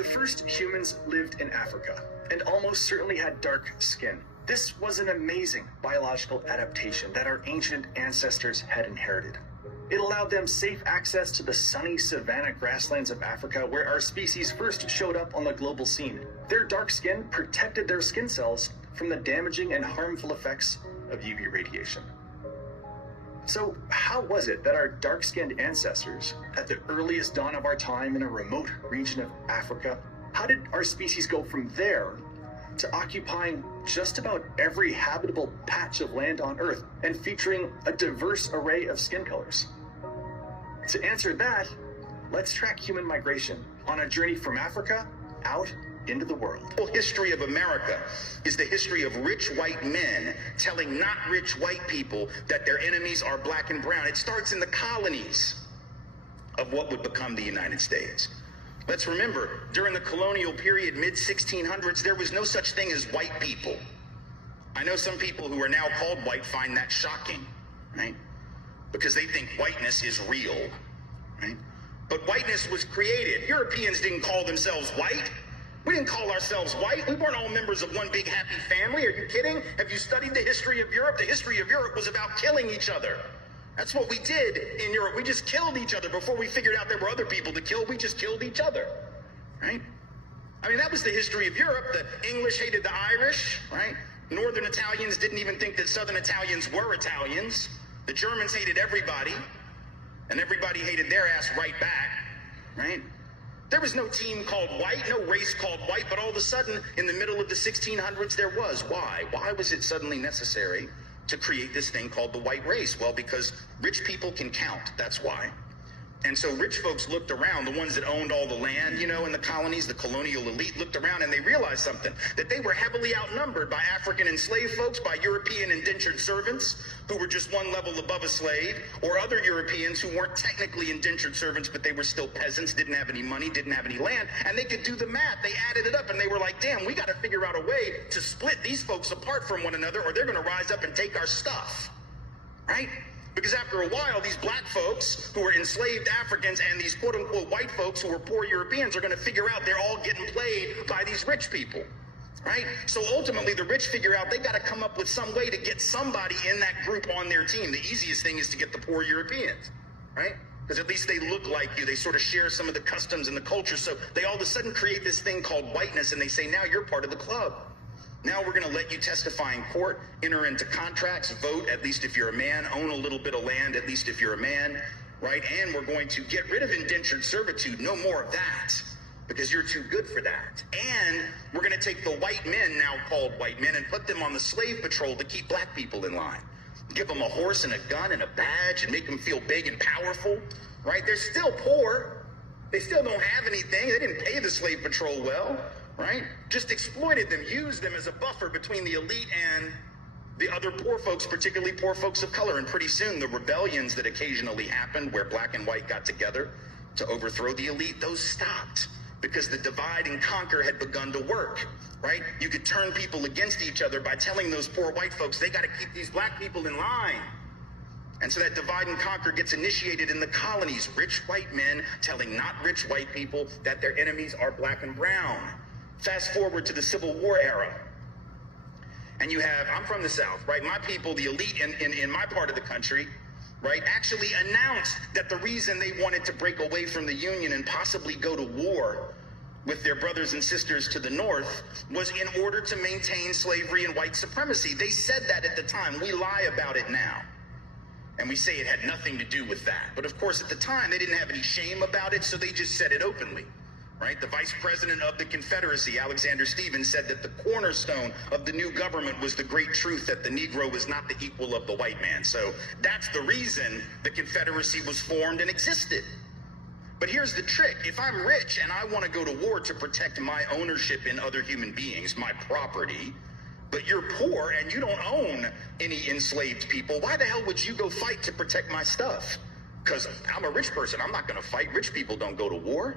The first humans lived in Africa and almost certainly had dark skin. This was an amazing biological adaptation that our ancient ancestors had inherited. It allowed them safe access to the sunny savanna grasslands of Africa, where our species first showed up on the global scene. Their dark skin protected their skin cells from the damaging and harmful effects of UV radiation. So how was it that our dark-skinned ancestors, at the earliest dawn of our time in a remote region of Africa, how did our species go from there to occupying just about every habitable patch of land on Earth and featuring a diverse array of skin colors? To answer that, let's track human migration on a journey from Africa out into the world. The whole history of America is the history of rich white men telling not rich white people that their enemies are black and brown. It starts in the colonies of what would become the United States. Let's remember, during the colonial period, mid-1600s, there was no such thing as white people. I know some people who are now called white find that shocking, right? Because they think whiteness is real, right? But whiteness was created. Europeans didn't call themselves white. We didn't call ourselves white. We weren't all members of one big happy family. Are you kidding? Have you studied the history of Europe? The history of Europe was about killing each other. That's what we did in Europe. We just killed each other before we figured out there were other people to kill. We just killed each other, right? I mean, that was the history of Europe. The English hated the Irish, right? Northern Italians didn't even think that Southern Italians were Italians. The Germans hated everybody, and everybody hated their ass right back, right? There was no team called white, no race called white, but all of a sudden, in the middle of the 1600s, there was. Why? Why was it suddenly necessary to create this thing called the white race? Well, because rich people can count, that's why. And so rich folks looked around, the ones that owned all the land, you know, in the colonies, the colonial elite looked around and they realized something, that they were heavily outnumbered by African enslaved folks, by European indentured servants who were just one level above a slave, or other Europeans who weren't technically indentured servants, but they were still peasants, didn't have any money, didn't have any land, and they could do the math. They added it up and they were like, damn, we got to figure out a way to split these folks apart from one another or they're going to rise up and take our stuff, right? Because after a while, these black folks who were enslaved Africans and these quote-unquote white folks who were poor Europeans are going to figure out they're all getting played by these rich people, right? So ultimately, the rich figure out they got to come up with some way to get somebody in that group on their team. The easiest thing is to get the poor Europeans, right? Because at least they look like you. They sort of share some of the customs and the culture. So they all of a sudden create this thing called whiteness, and they say, now you're part of the club. Now we're going to let you testify in court, enter into contracts, vote, at least if you're a man, own a little bit of land, at least if you're a man, right? And we're going to get rid of indentured servitude. No more of that, because you're too good for that. And we're going to take the white men, now called white men, and put them on the slave patrol to keep black people in line. Give them a horse and a gun and a badge and make them feel big and powerful, right? They're still poor. They still don't have anything. They didn't pay the slave patrol well. Right? Just exploited them, used them as a buffer between the elite and the other poor folks, particularly poor folks of color. And pretty soon, the rebellions that occasionally happened where black and white got together to overthrow the elite, those stopped because the divide and conquer had begun to work, right? You could turn people against each other by telling those poor white folks, they got to keep these black people in line. And so that divide and conquer gets initiated in the colonies. Rich white men telling not rich white people that their enemies are black and brown. Fast forward to the Civil War era. And you have, I'm from the South, right? My people, the elite in my part of the country, right, actually announced that the reason they wanted to break away from the Union and possibly go to war with their brothers and sisters to the North was in order to maintain slavery and white supremacy. They said that at the time. We lie about it now. And we say it had nothing to do with that. But of course, at the time, they didn't have any shame about it, so they just said it openly. Right? The vice president of the Confederacy, Alexander Stephens, said that the cornerstone of the new government was the great truth that the Negro was not the equal of the white man. So that's the reason the Confederacy was formed and existed. But here's the trick. If I'm rich and I want to go to war to protect my ownership in other human beings, my property, but you're poor and you don't own any enslaved people, why the hell would you go fight to protect my stuff? Because I'm a rich person. I'm not going to fight. Rich people don't go to war.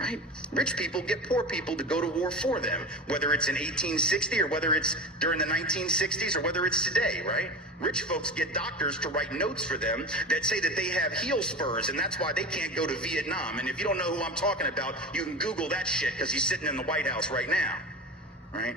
right? Rich people get poor people to go to war for them, whether it's in 1860 or whether it's during the 1960s or whether it's today, right? Rich folks get doctors to write notes for them that say that they have heel spurs and that's why they can't go to Vietnam. And if you don't know who I'm talking about, you can Google that shit because he's sitting in the White House right now, right?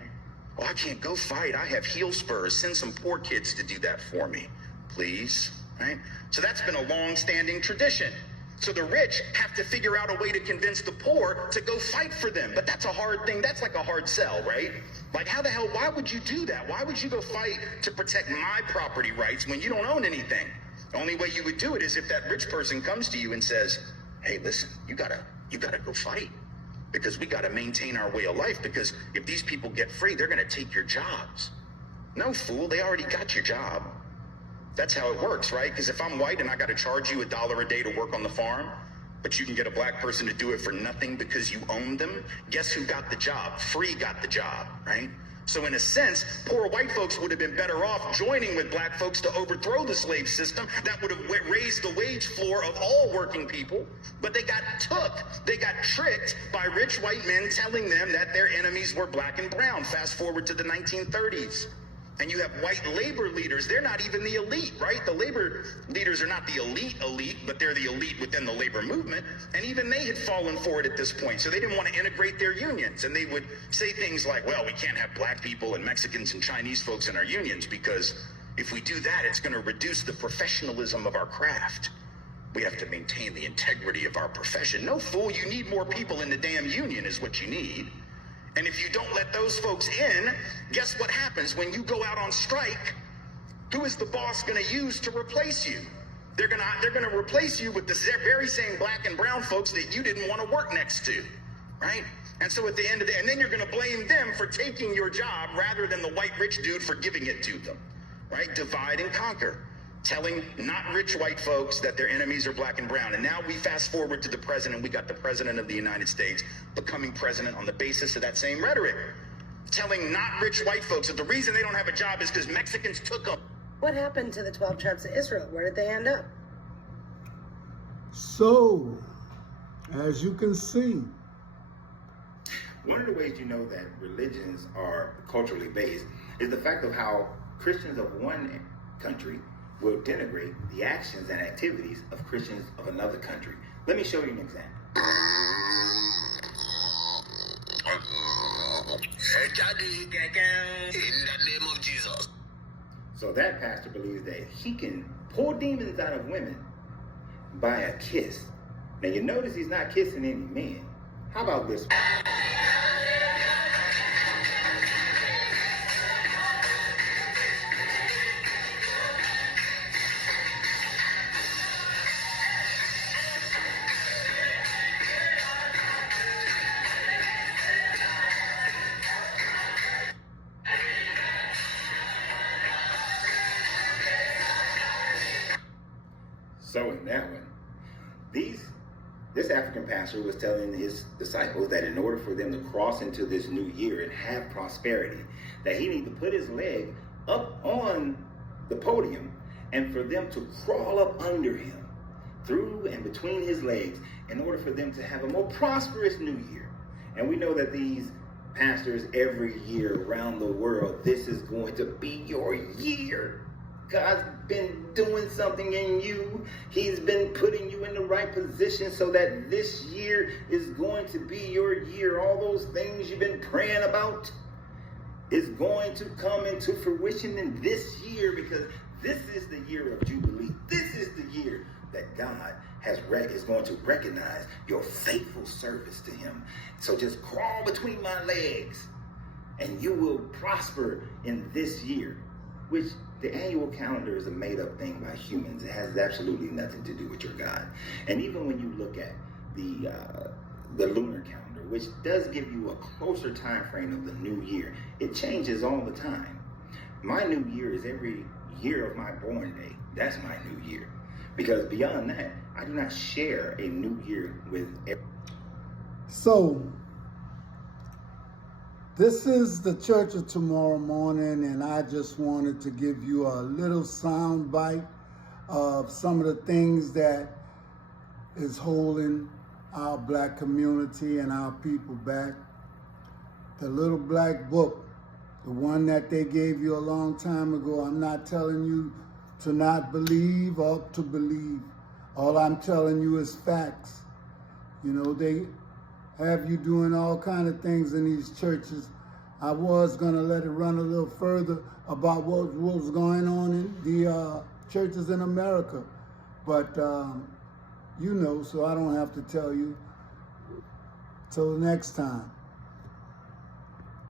Oh, I can't go fight. I have heel spurs. Send some poor kids to do that for me, please, right? So that's been a long-standing tradition. So the rich have to figure out a way to convince the poor to go fight for them. But that's a hard thing. That's like a hard sell, right? Like, how the hell, why would you do that? Why would you go fight to protect my property rights when you don't own anything? The only way you would do it is if that rich person comes to you and says, hey, listen, you gotta go fight because we gotta maintain our way of life, because if these people get free, they're gonna take your jobs. No, fool, they already got your job. That's how it works, right? Because if I'm white and I got to charge you $1 a day to work on the farm, but you can get a black person to do it for nothing because you own them, guess who got the job? Free got the job, right? So in a sense, poor white folks would have been better off joining with black folks to overthrow the slave system. That would have raised the wage floor of all working people. But they got tricked by rich white men telling them that their enemies were black and brown. Fast forward to the 1930s. And you have white labor leaders. They're not even the elite, right? The labor leaders are not the elite, but they're the elite within the labor movement. And even they had fallen for it at this point. So they didn't want to integrate their unions. And they would say things like, well, we can't have black people and Mexicans and Chinese folks in our unions because if we do that, it's going to reduce the professionalism of our craft. We have to maintain the integrity of our profession. No, fool, you need more people in the damn union is what you need. And if you don't let those folks in, guess what happens when you go out on strike? Who is the boss going to use to replace you? They're going to replace you with the very same black and brown folks that you didn't want to work next to, right? And so at the end of the, and then you're going to blame them for taking your job rather than the white rich dude for giving it to them, right? Divide and conquer. Telling not rich white folks that their enemies are black and brown. And now we fast forward to the president. We got the president of the United States becoming president on the basis of that same rhetoric. Telling not rich white folks that the reason they don't have a job is because Mexicans took them. What happened to the 12 tribes of Israel? Where did they end up? So, as you can see, one of the ways you know that religions are culturally based is the fact of how Christians of one country will denigrate the actions and activities of Christians of another country. Let me show you an example. In the name of Jesus. So that pastor believes that he can pull demons out of women by a kiss. Now you notice he's not kissing any men. How about this one? So in that one, this African pastor was telling his disciples that in order for them to cross into this new year and have prosperity, that he needed to put his leg up on the podium and for them to crawl up under him, through and between his legs, in order for them to have a more prosperous new year. And we know that these pastors every year around the world, this is going to be your year. God's been doing something in you. He's been putting you in the right position so that this year is going to be your year. All those things you've been praying about is going to come into fruition in this year, because this is the year of Jubilee. This is the year that God is going to recognize your faithful service to him. So just crawl between my legs and you will prosper in this year, which the annual calendar is a made-up thing by humans. It has absolutely nothing to do with your God. And even when you look at the lunar calendar, which does give you a closer time frame of the new year, it changes all the time. My new year is every year of my born day. That's my new year. Because beyond that, I do not share a new year with everyone. so this is the Church of Tomorrow Morning, and I just wanted to give you a little sound bite of some of the things that is holding our black community and our people back. The little black book, the one that they gave you a long time ago, I'm not telling you to not believe or to believe. All I'm telling you is facts. You know, they have you doing all kind of things in these churches. I was going to let it run a little further about what was going on in the churches in America. But, you know, so I don't have to tell you. Till next time.